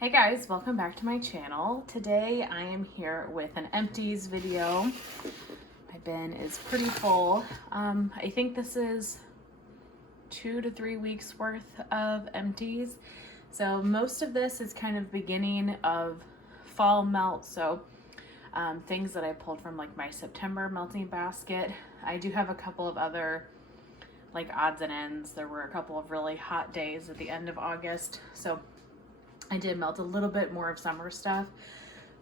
Hey guys, welcome back to my channel. Today I am here with an empties video. My bin is pretty full. I think this is 2 to 3 weeks worth of empties. So most of this is kind of beginning of fall melt. So things that I pulled from like my September melting basket. I do have a couple of other like odds and ends. There were a couple of really hot days at the end of August. So I did melt a little bit more of summer stuff,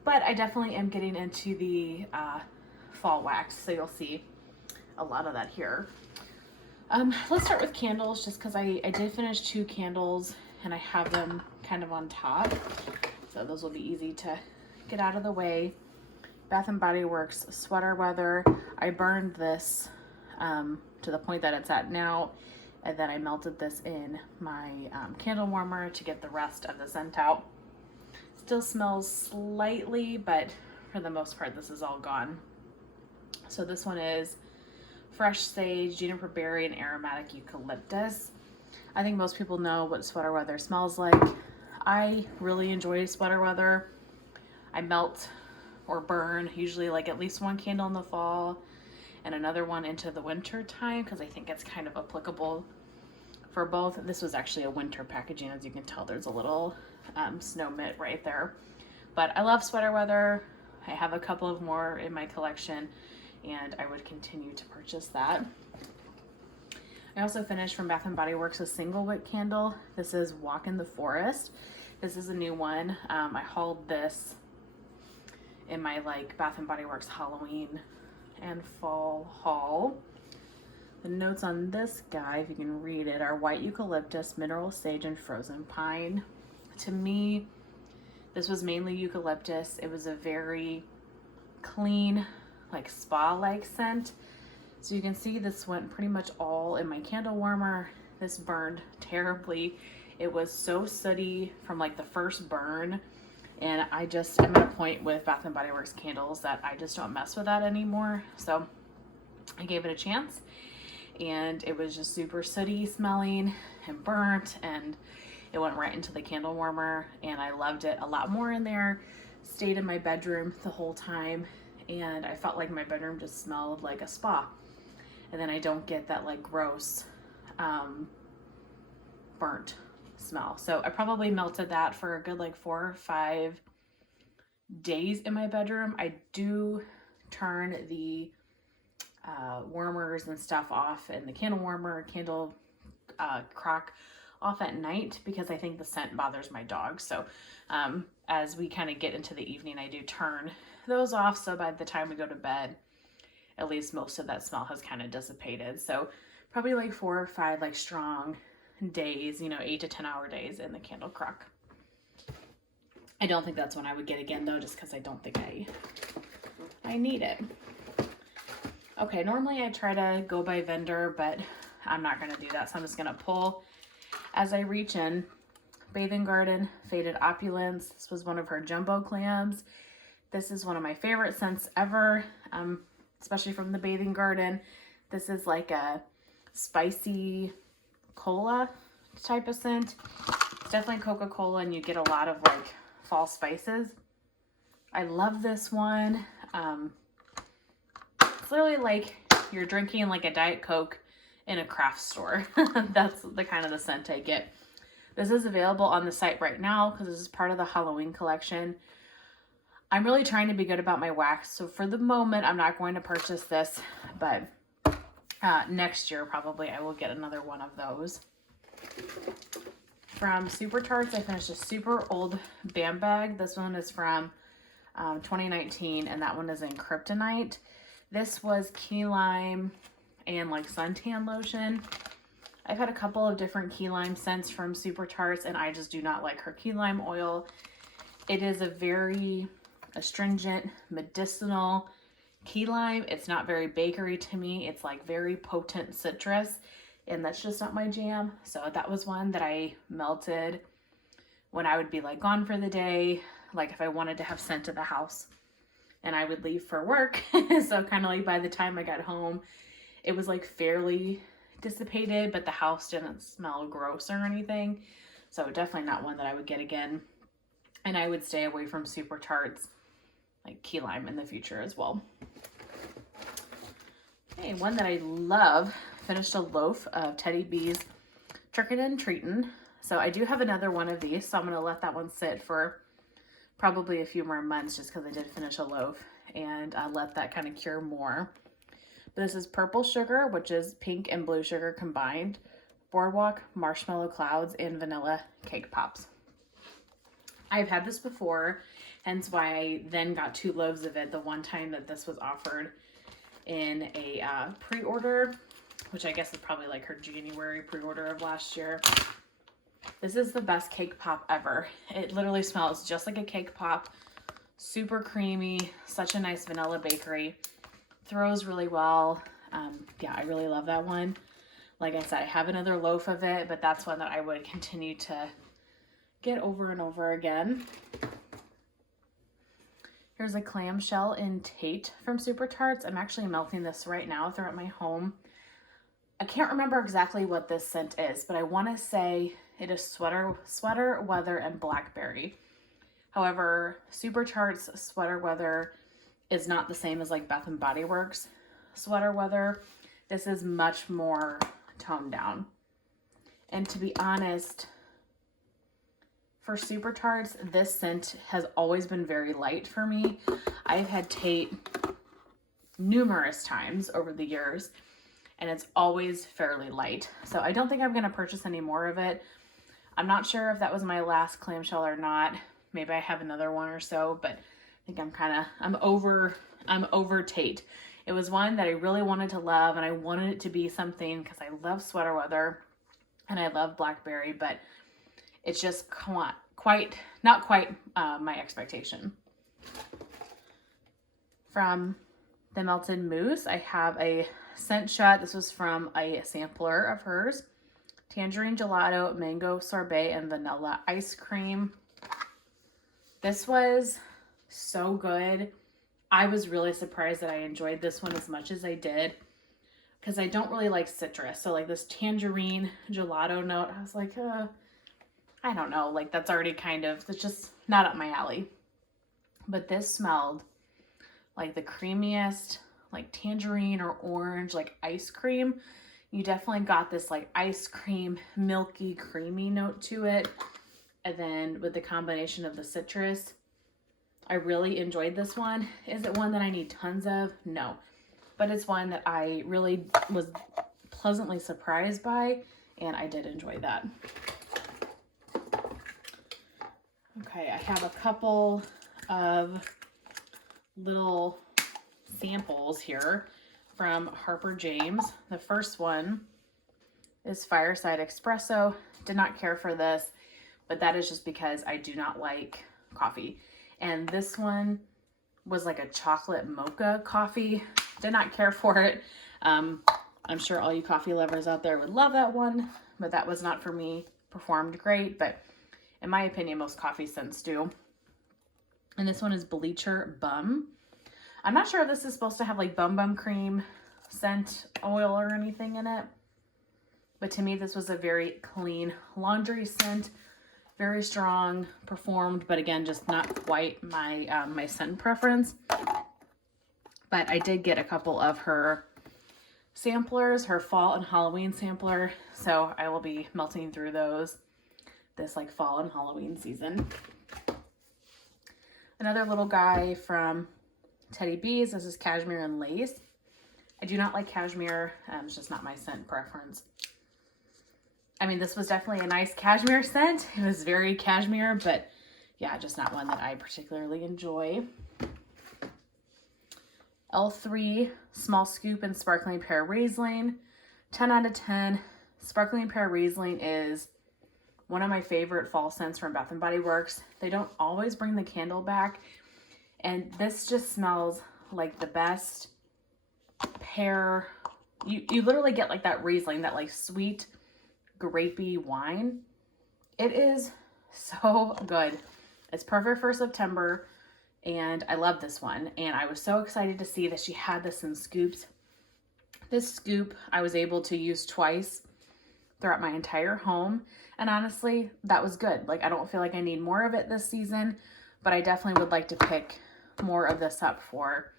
but I definitely am getting into the fall wax, so you'll see a lot of that here. Let's start with candles, just because I did finish 2 candles and I have them kind of on top, so those will be easy to get out of the way. Bath & Body Works Sweater Weather. I burned this to the point that it's at now, and then I melted this in my candle warmer to get the rest of the scent out. Still smells slightly, but for the most part this is all gone. So this one is fresh sage, juniper berry, and aromatic eucalyptus. I think most people know what Sweater Weather smells like. I really enjoy Sweater Weather. I melt or burn usually like at least 1 candle in the fall and another one into the winter time, because I think it's kind of applicable for both. This was actually a winter packaging. As you can tell, there's a little snow mitt right there. But I love Sweater Weather. I have a couple of more in my collection, and I would continue to purchase that. I also finished from Bath & Body Works a single wick candle. This is Walk in the Forest. This is a new one. I hauled this in my like Bath & Body Works Halloween and fall haul. The notes on this guy, if you can read it, are white eucalyptus, mineral sage, and frozen pine. To me, this was mainly eucalyptus. It was a very clean, like spa-like scent. So you can see this went pretty much all in my candle warmer. This burned terribly. It was so sooty from like the first burn. And I just am at a point with Bath & Body Works candles that I just don't mess with that anymore. So I gave it a chance, and it was just super sooty smelling and burnt, and it went right into the candle warmer, and I loved it a lot more in there. Stayed in my bedroom the whole time, and I felt like my bedroom just smelled like a spa. And then I don't get that like gross burnt smell. So I probably melted that for a good like 4 or 5 days in my bedroom. I do turn the warmers and stuff off, and the candle warmer, candle crock off at night, because I think the scent bothers my dog. So as we kind of get into the evening, I do turn those off, so by the time we go to bed, at least most of that smell has kind of dissipated. So probably like 4 or 5 like strong days, 8 to 10 hour days in the candle crock. I don't think that's one I would get again though, just because I don't think I need it. Okay, normally I try to go by vendor, but I'm not going to do that, so I'm just going to pull as I reach in. Bathing Garden Faded Opulence. This was one of her jumbo clams. This is one of my favorite scents ever, especially from the Bathing Garden. This is like a spicy cola type of scent. It's definitely Coca-Cola, and you get a lot of like fall spices. I love this one. It's literally like you're drinking like a Diet Coke in a craft store. That's the kind of the scent I get. This is available on the site right now because this is part of the Halloween collection. I'm really trying to be good about my wax, so for the moment I'm not going to purchase this, but next year probably I will get another one of those. From Super Tarts, I finished a super old Bam bag. This one is from 2019, and that one is in Kryptonite. This was key lime and like suntan lotion. I've had a couple of different key lime scents from Super Tarts, and I just do not like her key lime oil. It is a very astringent, medicinal key lime. It's not very bakery to me. It's like very potent citrus, and that's just not my jam. So that was one that I melted when I would be like gone for the day, like if I wanted to have scent at the house and I would leave for work. So kind of like by the time I got home, it was like fairly dissipated, but the house didn't smell gross or anything. So definitely not one that I would get again. And I would stay away from super tarts like key lime in the future as well. Okay, one that I love, finished a loaf of Teddy B's Trickin' and Treatin'. So I do have another one of these, so I'm gonna let that one sit for probably a few more months just because I did finish a loaf, and let that kind of cure more. But this is purple sugar, which is pink and blue sugar combined, boardwalk, marshmallow clouds, and vanilla cake pops. I've had this before, hence why I then got 2 loaves of it the one time that this was offered in a pre-order, which I guess is probably like her January pre-order of last year. This is the best cake pop ever. It literally smells just like a cake pop, super creamy, such a nice vanilla bakery, throws really well. Yeah, I really love that one. Like I said, I have another loaf of it, but that's one that I would continue to get over and over again. Here's a clamshell in Tate from Super Tarts. I'm actually melting this right now throughout my home. I can't remember exactly what this scent is, but I want to say it is sweater weather and blackberry. However, Super Tarts sweater weather is not the same as like Bath and Body Works sweater weather. This is much more toned down. And to be honest, for Super Tarts, this scent has always been very light for me. I've had Tate numerous times over the years, and it's always fairly light. So I don't think I'm gonna purchase any more of it. I'm not sure if that was my last clamshell or not. Maybe I have another one or so, but I think I'm over Tate. It was one that I really wanted to love, and I wanted it to be something because I love sweater weather and I love blackberry, but it's just not quite my expectation. From the Melted Mousse, I have a scent shot. This was from a sampler of hers. Tangerine gelato, mango sorbet, and vanilla ice cream. This was so good. I was really surprised that I enjoyed this one as much as I did, because I don't really like citrus. So like this tangerine gelato note, I was like, I don't know, like that's already it's just not up my alley. But this smelled like the creamiest, like tangerine or orange, like ice cream. You definitely got this like ice cream, milky, creamy note to it. And then with the combination of the citrus, I really enjoyed this one. Is it one that I need tons of? No. But it's one that I really was pleasantly surprised by, and I did enjoy that. Okay, I have a couple of little samples here from Harper James. The first one is Fireside Espresso. Did not care for this, but that is just because I do not like coffee. And this one was like a chocolate mocha coffee. Did not care for it. I'm sure all you coffee lovers out there would love that one, but that was not for me. Performed great, but in my opinion, most coffee scents do. And this one is Bleacher Bum. I'm not sure if this is supposed to have like bum cream scent oil or anything in it, but to me this was a very clean laundry scent, very strong, performed, but again, just not quite my my scent preference. But I did get a couple of her samplers, her fall and Halloween sampler, so I will be melting through those this like fall and Halloween season. Another little guy from Teddy B's. This is Cashmere and Lace. I do not like cashmere. It's just not my scent preference. I mean, this was definitely a nice cashmere scent. It was very cashmere, but yeah, just not one that I particularly enjoy. L3 Small Scoop and Sparkling Pear Riesling. 10 out of 10. Sparkling Pear Riesling is one of my favorite fall scents from Bath and Body Works. They don't always bring the candle back, and this just smells like the best pear. You literally get like that Riesling, that like sweet grapey wine. It is so good. It's perfect for September, and I love this one. And I was so excited to see that she had this in scoops. This scoop I was able to use twice throughout my entire home. And honestly, that was good. Like, I don't feel like I need more of it this season, but I definitely would like to pick more of this up for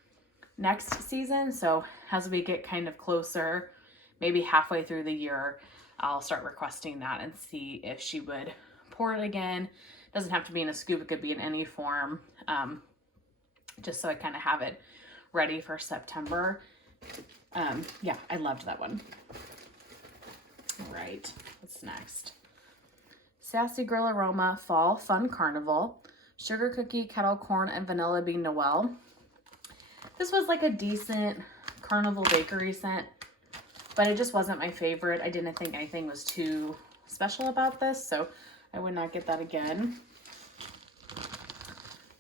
next season. So as we get kind of closer, maybe halfway through the year, I'll start requesting that and see if she would pour it again. It doesn't have to be in a scoop. It could be in any form, just so I kind of have it ready for September. Yeah, I loved that one. All right, what's next? Sassy Grill Aroma Fall Fun Carnival. Sugar Cookie, Kettle Corn, and Vanilla Bean Noel. This was like a decent carnival bakery scent, but it just wasn't my favorite. I didn't think anything was too special about this, so I would not get that again.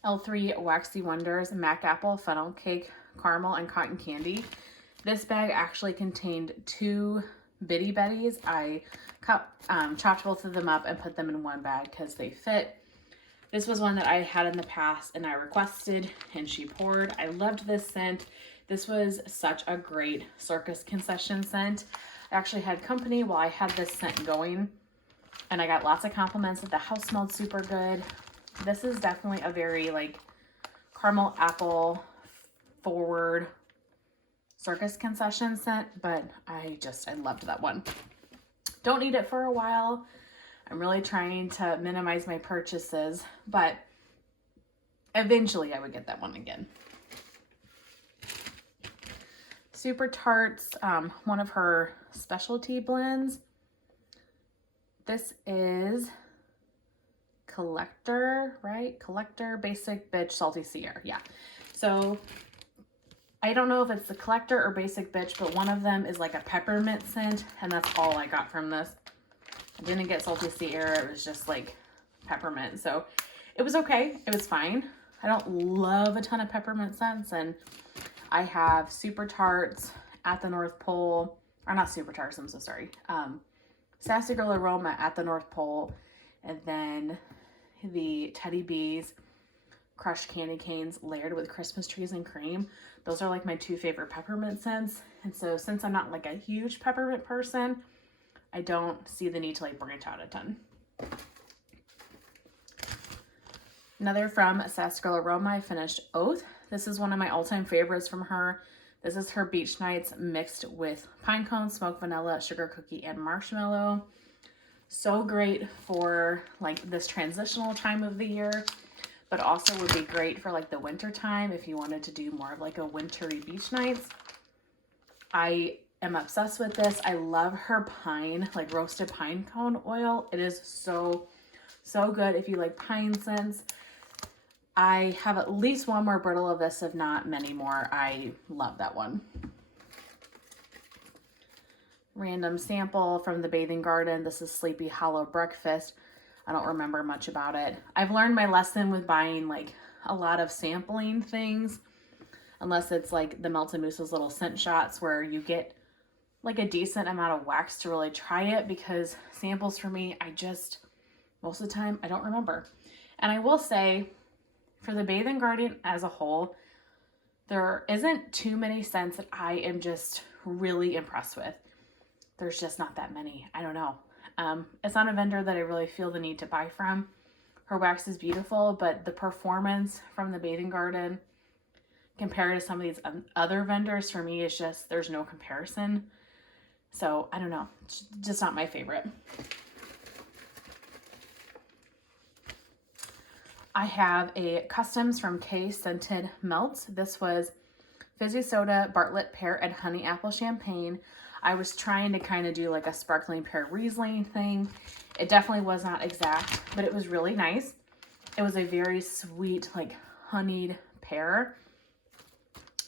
L3 Waxy Wonders Mac Apple Funnel Cake Caramel and Cotton Candy. This bag actually contained 2 Bitty Betties. I chopped both of them up and put them in one bag because they fit. This was one that I had in the past and I requested and she poured. I loved this scent. This was such a great circus concession scent. I actually had company while I had this scent going and I got lots of compliments that the house smelled super good. This is definitely a very like caramel apple forward circus concession scent, but I loved that one. Don't need it for a while. I'm really trying to minimize my purchases, but eventually I would get that one again. Super Tarts, one of her specialty blends. This is Collector, right? Collector, Basic Bitch, Salty Sierra. Yeah. So I don't know if it's the Collector or Basic Bitch, but one of them is like a peppermint scent, and that's all I got from this. I didn't get Salty Sierra. It was just like peppermint. So it was okay. It was fine. I don't love a ton of peppermint scents, and I have Super Tarts at the North Pole, or not Super Tarts, I'm so sorry. Sassy Grill Aroma at the North Pole, and then the Teddy Bees crushed candy canes layered with Christmas trees and cream. Those are like my 2 favorite peppermint scents. And so since I'm not like a huge peppermint person, I don't see the need to like branch out a ton. Another from Sassy Grill Aroma, I finished Oath. This is one of my all-time favorites from her. This is her Beach Nights mixed with pine cone, smoked vanilla, sugar cookie, and marshmallow. So great for like this transitional time of the year, but also would be great for like the winter time if you wanted to do more of like a wintry beach nights. I am obsessed with this. I love her pine, like roasted pine cone oil. It is so good if you like pine scents. I have at least one more brittle of this, if not many more. I love that one. Random sample from the Bathing Garden. This is Sleepy Hollow Breakfast. I don't remember much about it. I've learned my lesson with buying like a lot of sampling things, unless it's like the Melted Moose's little scent shots where you get like a decent amount of wax to really try it, because samples for me, most of the time, I don't remember. And I will say, for the Bathing Garden as a whole, there isn't too many scents that I am just really impressed with. There's just not that many. I don't know. It's not a vendor that I really feel the need to buy from. Her wax is beautiful, but the performance from the Bathing Garden compared to some of these other vendors for me is just, there's no comparison. So I don't know, it's just not my favorite. I have a Customs from K Scented Melts. This was Fizzy Soda, Bartlett Pear, and Honey Apple Champagne. I was trying to kind of do like a sparkling pear Riesling thing. It definitely was not exact, but it was really nice. It was a very sweet, like honeyed pear.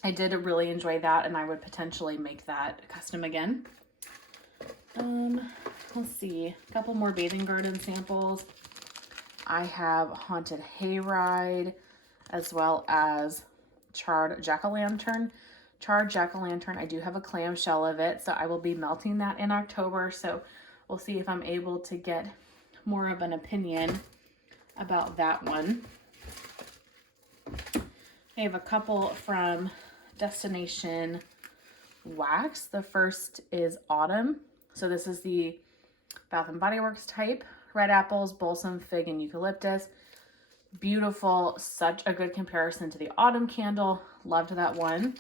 I did really enjoy that, and I would potentially make that custom again. Let's see, a couple more Bathing Garden samples. I have Haunted Hayride, as well as Charred Jack-o'-lantern. Charred Jack-o'-lantern, I do have a clamshell of it, so I will be melting that in October. So we'll see if I'm able to get more of an opinion about that one. I have a couple from Destination Wax. The first is Autumn. So this is the Bath & Body Works type. Red apples, balsam, fig, and eucalyptus. Beautiful. Such a good comparison to the autumn candle. Loved that one.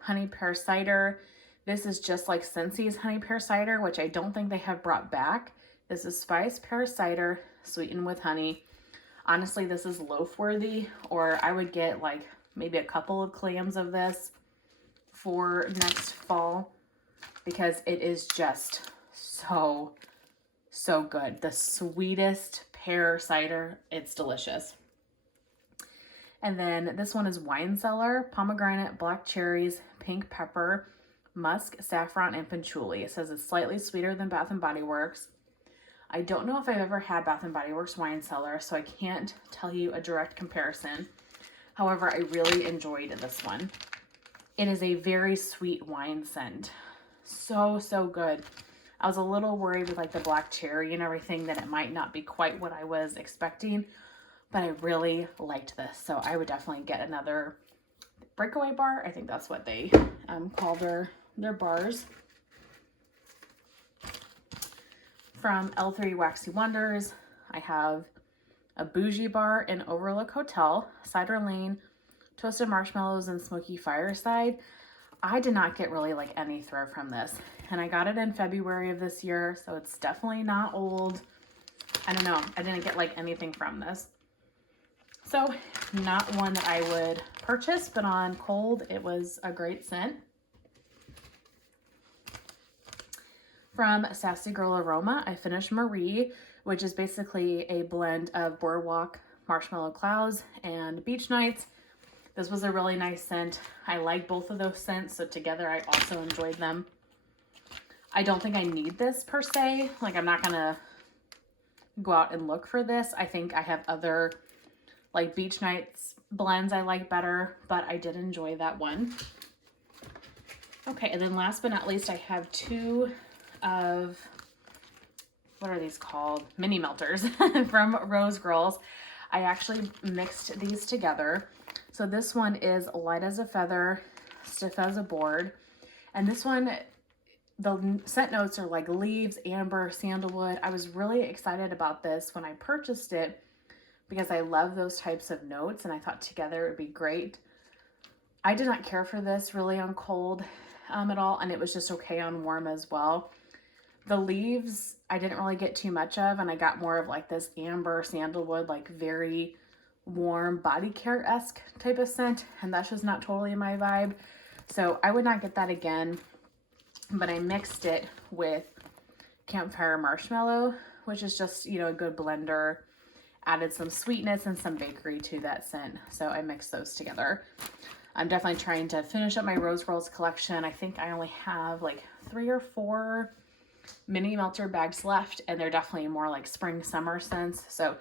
Honey pear cider. This is just like Scentsy's honey pear cider, which I don't think they have brought back. This is spiced pear cider sweetened with honey. Honestly, this is loaf worthy, or I would get like maybe a couple of clams of this for next fall because it is just so good. The sweetest pear cider. It's delicious. And then this one is Wine Cellar, pomegranate, black cherries, pink pepper, musk, saffron, and patchouli. It says it's slightly sweeter than Bath & Body Works. I don't know if I've ever had Bath & Body Works Wine Cellar, so I can't tell you a direct comparison. However, I really enjoyed this one. It is a very sweet wine scent. So good. I was a little worried with like the black cherry and everything that it might not be quite what I was expecting, but I really liked this. So I would definitely get another breakaway bar. I think that's what they call their bars. From L3 Waxy Wonders, I have a bougie bar in Overlook Hotel, Cider Lane, toasted marshmallows, and smoky fireside. I did not get really like any throw from this, and I got it in February of this year, so it's definitely not old. I don't know. I didn't get like anything from this. So not one that I would purchase, but on cold, it was a great scent. From Sassy Grill Aroma, I finished Marie, which is basically a blend of Boardwalk, Marshmallow Clouds, and Beach Nights. This was a really nice scent. I like both of those scents, so together I also enjoyed them. I don't think I need this per se. Like, I'm not gonna go out and look for this. I think I have other like Beach Nights blends I like better, but I did enjoy that one. Okay, and then last but not least, I have two of, what are these called? Mini melters from Rose Girls. I actually mixed these together. So this one is light as a feather, stiff as a board. And this one, the scent notes are like leaves, amber, sandalwood. I was really excited about this when I purchased it because I love those types of notes and I thought together it would be great. I did not care for this really on cold at all, and it was just okay on warm as well. The leaves, I didn't really get too much of, and I got more of like this amber, sandalwood, like very warm body care-esque type of scent, and that's just not totally my vibe. So I would not get that again, but I mixed it with Campfire Marshmallow, which is just, you know, a good blender. Added some sweetness and some bakery to that scent, so I mixed those together. I'm definitely trying to finish up my Rose Girls collection. I think I only have like 3 or 4 mini melter bags left, and they're definitely more like spring summer scents, so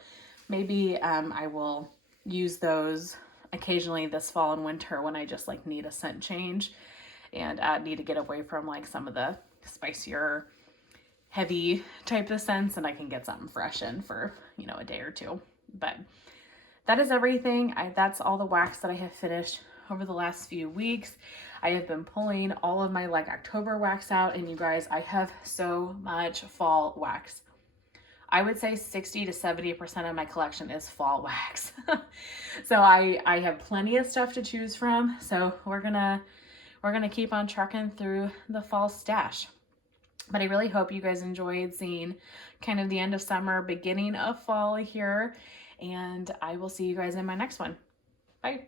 maybe I will use those occasionally this fall and winter when I just like need a scent change and need to get away from like some of the spicier heavy type of scents, and I can get something fresh in for, you know, a day or two. But that is everything. That's all the wax that I have finished over the last few weeks. I have been pulling all of my like October wax out, and you guys, I have so much fall wax. I would say 60 to 70% of my collection is fall wax. So I have plenty of stuff to choose from. So we're gonna keep on trucking through the fall stash. But I really hope you guys enjoyed seeing kind of the end of summer, beginning of fall here. And I will see you guys in my next one. Bye.